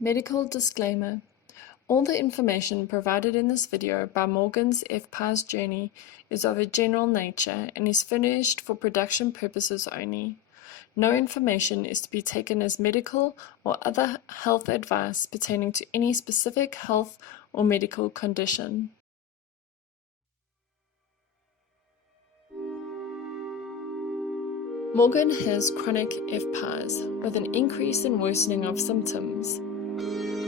Medical disclaimer. All the information provided in this video by Morgan's FPIES journey is of a general nature and is furnished for production purposes only. No information is to be taken as medical or other health advice pertaining to any specific health or medical condition. Morgan has chronic FPIES with an increase in worsening of symptoms.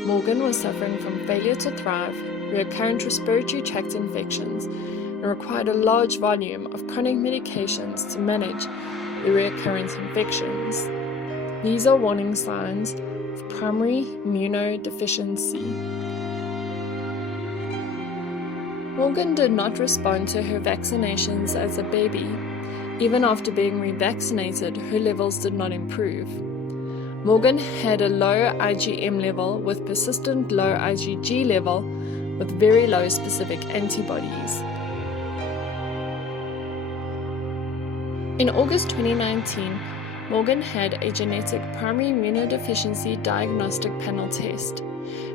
Morgan was suffering from failure to thrive, recurrent respiratory tract infections, and required a large volume of chronic medications to manage the recurrent infections. These are warning signs of primary immunodeficiency. Morgan did not respond to her vaccinations as a baby. Even after being revaccinated, her levels did not improve. Morgan had a low IgM level with persistent low IgG level with very low specific antibodies. In August 2019, Morgan had a genetic primary immunodeficiency diagnostic panel test.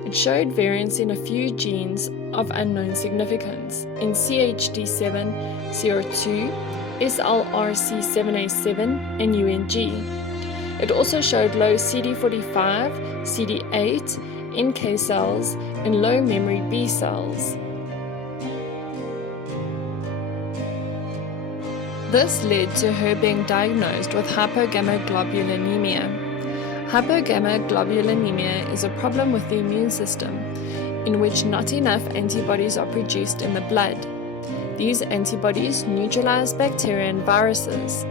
It showed variants in a few genes of unknown significance in CHD7, CR2, SLRC7A7, and UNG. It also showed low CD45, CD8, NK cells, and low memory B cells. This led to her being diagnosed with hypogammaglobulinemia. Hypogammaglobulinemia is a problem with the immune system in which not enough antibodies are produced in the blood. These antibodies neutralize bacteria and viruses.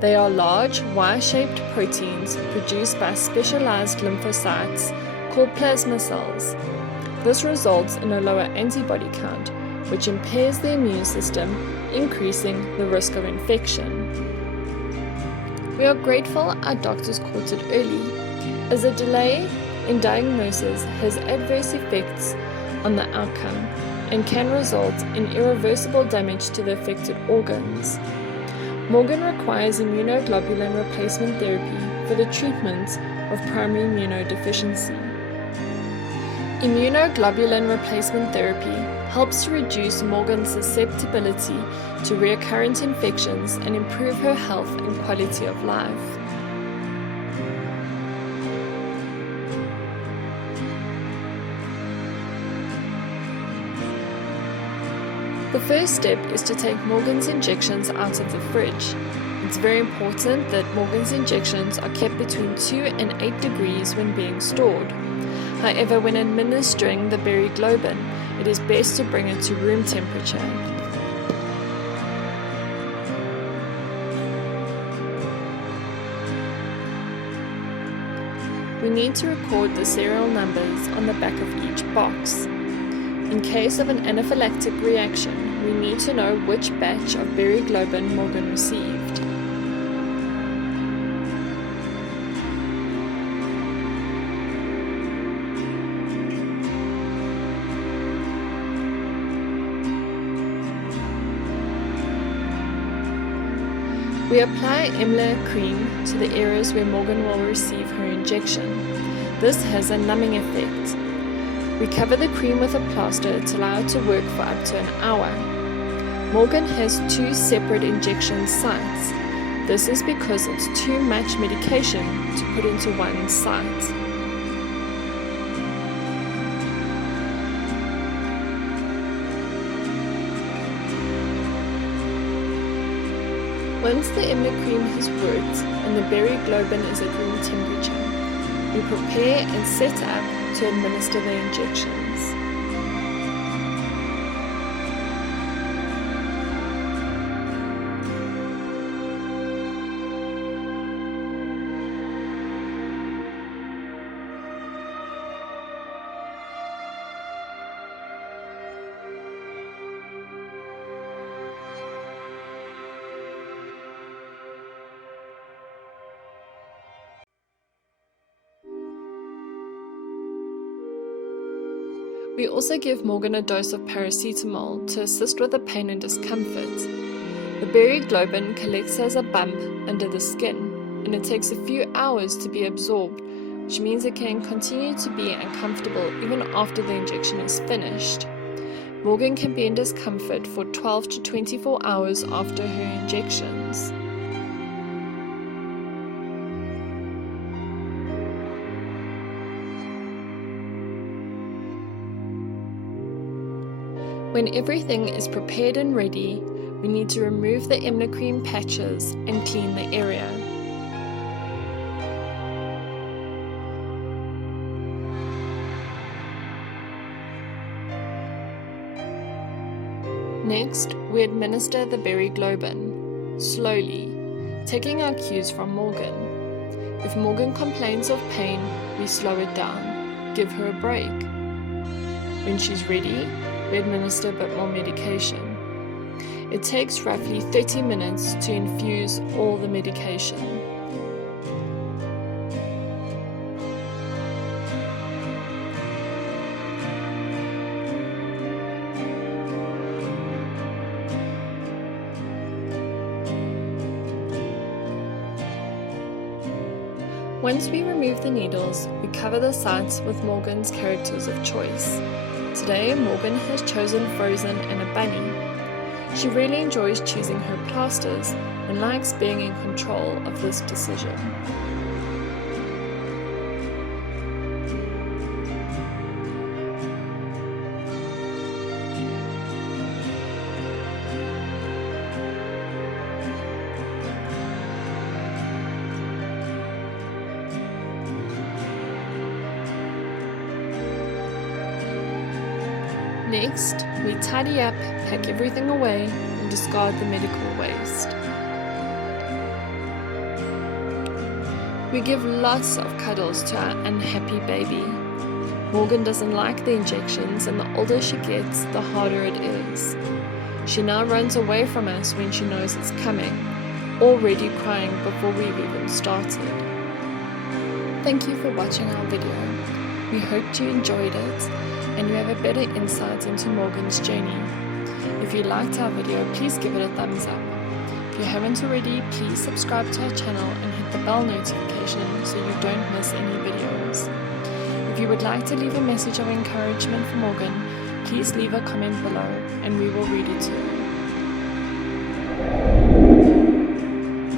They are large, Y-shaped proteins produced by specialized lymphocytes called plasma cells. This results in a lower antibody count, which impairs the immune system, increasing the risk of infection. We are grateful our doctors caught it early, as a delay in diagnosis has adverse effects on the outcome and can result in irreversible damage to the affected organs. Morgan requires immunoglobulin replacement therapy for the treatment of primary immunodeficiency. Immunoglobulin replacement therapy helps to reduce Morgan's susceptibility to recurrent infections and improve her health and quality of life. The first step is to take Morgan's injections out of the fridge. It's very important that Morgan's injections are kept between 2 and 8 degrees when being stored. However, when administering the bariglobin, it is best to bring it to room temperature. We need to record the serial numbers on the back of each box. In case of an anaphylactic reaction, we need to know which batch of bariglobin Morgan received. We apply Emla cream to the areas where Morgan will receive her injection. This has a numbing effect. We cover the cream with a plaster to allow it to work for up to an hour. Morgan has 2 separate injection sites. This is because it's too much medication to put into one site. Once the Emla cream has worked and the bariglobin is at room temperature, we prepare and set up to administer the injections. We also give Morgan a dose of paracetamol to assist with the pain and discomfort. The bariglobin collects as a bump under the skin, and it takes a few hours to be absorbed, which means it can continue to be uncomfortable even after the injection is finished. Morgan can be in discomfort for 12 to 24 hours after her injections. When everything is prepared and ready, we need to remove the immunocream patches and clean the area. Next, we administer the berry globin, slowly, taking our cues from Morgan. If Morgan complains of pain, we slow it down, give her a break. When she's ready, we administer a bit more medication. It takes roughly 30 minutes to infuse all the medication. Once we remove the needles, we cover the sites with Morgan's characters of choice. Today, Morgan has chosen Frozen and a bunny. She really enjoys choosing her plasters and likes being in control of this decision. Next, we tidy up, pack everything away, and discard the medical waste. We give lots of cuddles to our unhappy baby. Morgan doesn't like the injections, and the older she gets, the harder it is. She now runs away from us when she knows it's coming, already crying before we've even started. Thank you for watching our video. We hope you enjoyed it and you have a better insight into Morgan's journey. If you liked our video, please give it a thumbs up. If you haven't already, please subscribe to our channel and hit the bell notification so you don't miss any videos. If you would like to leave a message of encouragement for Morgan, please leave a comment below and we will read it to her.